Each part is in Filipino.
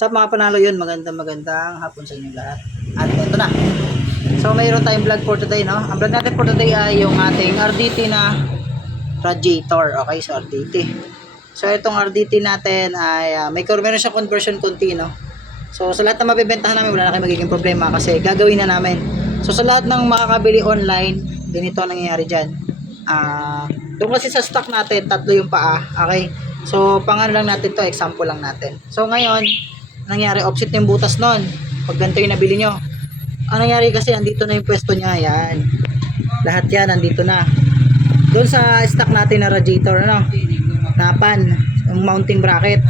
Sa mga panalo yun, magandang magandang hapon sa inyo lahat. At ito na. So mayroon tayong vlog for today, no? Ang vlog natin for today ay yung ating RDT na radiator. Okay, so RDT. So itong RDT natin ay ah, may meron siya conversion konti, no? So sa lahat na mabibentahan namin, wala na kayo magiging problema kasi gagawin na namin. So sa lahat ng makakabili online, ganito ang nangyayari dyan. Ah, doon kasi sa stock natin, tatlo yung paa. Okay? So pangano lang natin to, example lang natin. So ngayon, nangyari offset yung butas nun. Pag ganito yung nabili nyo. Ang nangyari kasi, andito na yung pwesto niya. Yan. Lahat yan, andito na. Doon sa stock natin na radiator, ano? Na pan, yung mounting bracket.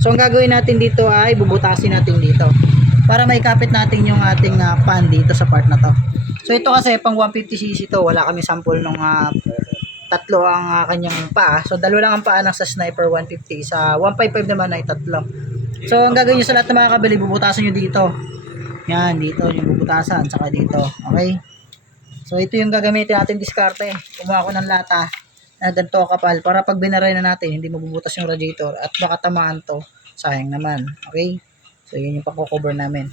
So, ang gagawin natin dito ay bubutasin natin dito. Para may kapit natin yung ating ah, pan dito sa part na to. So, ito kasi pang 150cc to. Wala kami sample nung ah, tatlo ang ah, kanyang paa. So, dalawa lang ang paa ng sa Sniper 150. Sa 155 naman ay tatlo. So, ang gagawin nyo sa lahat ng mga kabili, bubutasan nyo dito. Yan, dito yung bubutasan. Saka dito. Okay? So, ito yung gagamitin natin diskarte. Kumuha ko ng lata na ganito kapal para pag binaray na natin, hindi mabubutas yung radiator at baka tamaan to. Sayang naman. Okay? So, yun yung pakukover namin.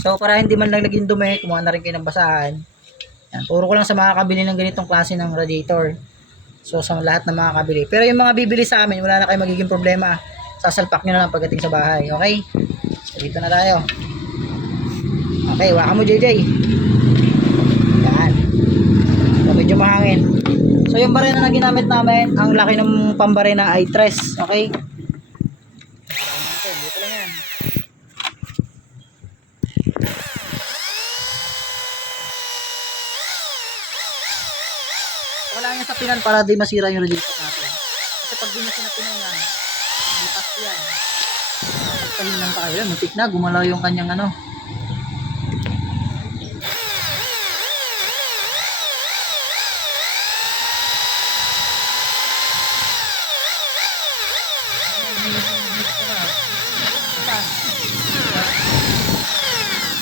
So, para hindi man lang naging dumi, kumuha na rin kayo ng basahan. Yan, turo ko lang sa mga kabili ng ganitong klase ng radiator. So, sa lahat ng mga kabili. Pero yung mga bibili sa amin, wala na kayo magiging problema. Sasalpak nyo na lang pagdating sa bahay. Okay? Dito na tayo. Okay, waka mo, JJ. Yan. So, medyo mahangin. So, yung barena na ginamit namin, ang laki ng pambarena ay 3. Okay? Wala yan sa pinan para di masira yung radiator natin. Kasi pag di na sinapinan yan, butas yan. Pagpahinan pa kayo, mutik na, gumalaw yung kanyang ano.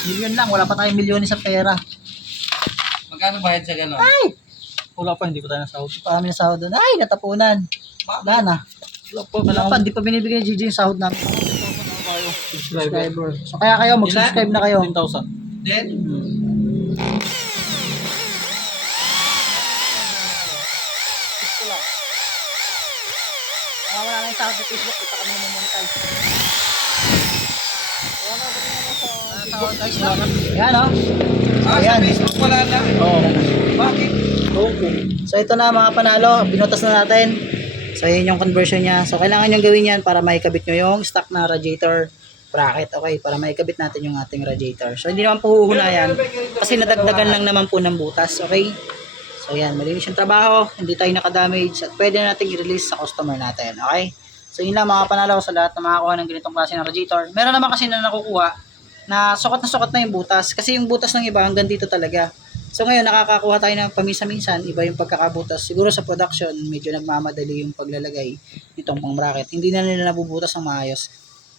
Milyon lang, wala pa tayong milyon sa pera. Magkano bayad sa gano'n? Ay! Wala pa, hindi ko tayo nasahod. Pa kami nasahod doon. Ay, natapunan. Wala na. Wala po, Wala pa, hindi pa binibigay ni GG yung sahod namin. Subscriber. So kaya kayo, mag-subscribe na kayo. 10,000. Then, wala yung sahod sa Facebook, kita kami naman monetize. Wala na. Yan o. ah, sa. Facebook wala na. Oo. Bakit? Okay. So ito na mga panalo, binutas na natin. So yun yung conversion niya. So kailangan nyo gawin yan para maikabit nyo yung stock na radiator bracket. Okay, para maikabit natin yung ating radiator. So hindi naman po huhunayan kasi nadagdagan lang naman po ng butas. Okay? So yan, malinis yung trabaho, hindi tayo nakadamage at pwede na natin i-release sa customer natin. Okay? So yun lang mga panalo sa lahat na makakuha ng ganitong klase ng radiator. Meron naman kasi na nakukuha na sukat na sukat na yung butas. Kasi yung butas ng iba hanggang dito talaga. So ngayon nakakakuha tayo ng paminsan-minsan, iba yung pagkakabutas. Siguro sa production, medyo nagmamadali yung paglalagay nitong pang bracket. Hindi na nila nabubutas ng maayos.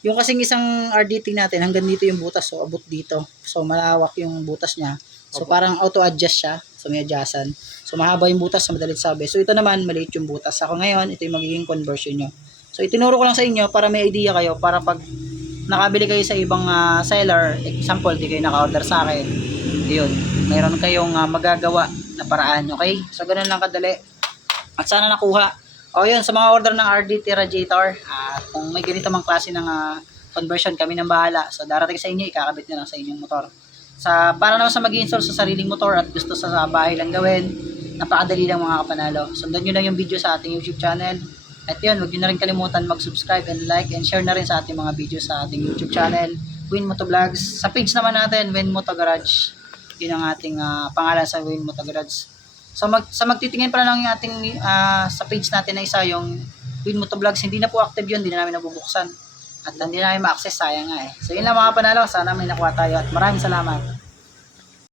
Yung kasing isang RDT natin, hanggang dito yung butas, so abot dito. So malawak yung butas niya. So parang auto-adjust siya. So may adjustan. So mahaba yung butas, sa madalit sabi. So ito naman, maliit yung butas. Ako ngayon, ito yung magiging conversion nyo. So itinuro ko lang sa inyo para may idea kayo, para pag nakabili kayo sa ibang ah, seller, example, di kayo naka-order sa akin, yun, mayroon kayong ah, magagawa na paraan, okay? So, ganun lang kadali. At sana nakuha. O yun, sa mga order ng RDT radiator, ah, kung may ganito mang klase ng ah, conversion, kami nang bahala. So, darating sa inyo, ikakabit nyo lang sa inyong motor. Sa, para naman sa mag-install sa sariling motor at gusto sa, sa bahay lang gawin, napakadali lang mga kapanalo. Sundan nyo lang yung video sa ating YouTube channel. At yun, huwag nyo na rin kalimutan mag-subscribe and like and share na rin sa ating mga video sa ating YouTube channel, Win Moto Vlogs. Sa page naman natin, Win Moto Garage. Yun ang ating ah, pangalan sa Win Moto Garage. So mag, sa magtitingin pa lang yung ating ah, sa page natin na isa, yung Win Moto Vlogs, hindi na po active yun, hindi na namin nabubuksan. At hindi na namin ma-access, sayang nga eh. So yun lang mga panalo, sana may nakuha tayo at maraming salamat.